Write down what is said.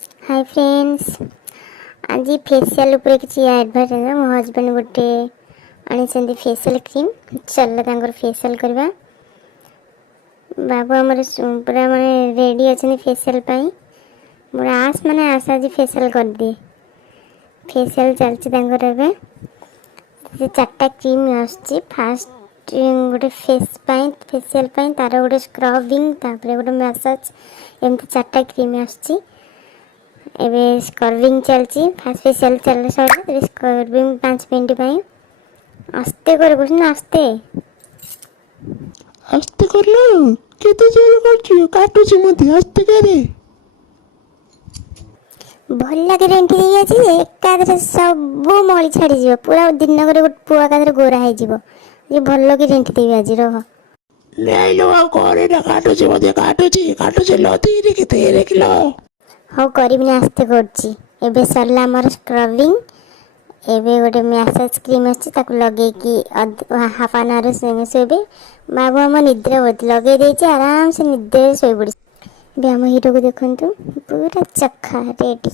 Hi friends, आज facial ऊपर किसी एडभार्टाइज मो हजबैंड गोटे आनी फेशियल क्रीम चल फेशियल करवा बाबू आमर पूरा माने रेडी अच्छे फेशियल मोर आस माने आस आज फेशियल कर दिए। फेशियल चलती चार्टा क्रीम आसची फास्ट गोटे फेशियल तार गोटे स्क्रबिंग गोटे मसाज एमती चार्टा क्रीम आसची। एबे स्क्रबिंग चलची फास्ट फेशियल चल सर स्क्रबिंग 5 मिनट पाई आस्ते कर कुछ ना आस्ते आस्ते कर लो केते जोर करछु काटुछि मते आस्ते करे भल लगे रेंटी दे आछि एकादरे सब मळी छाडी जीव पूरा दिन करे गोट पुआ कादरे गोरा हे जीव ये भल लगे रेंटी दे आज रह ले लो करे ना काटुछि मते काटुछि लो तीरे केते देखलो हो करिबनी आस्ते करछि। एबे सरला हमर स्क्रबिंग एबे गोटे मसाज क्रीम अछि ताकू लगे कि हाफ एन आवर सोबे बाबू हम निद्रा होत लगे देछि आराम से निद्रा सोई पड़ी। बे हम हीरो को देखंतु पूरा चखा रेडी।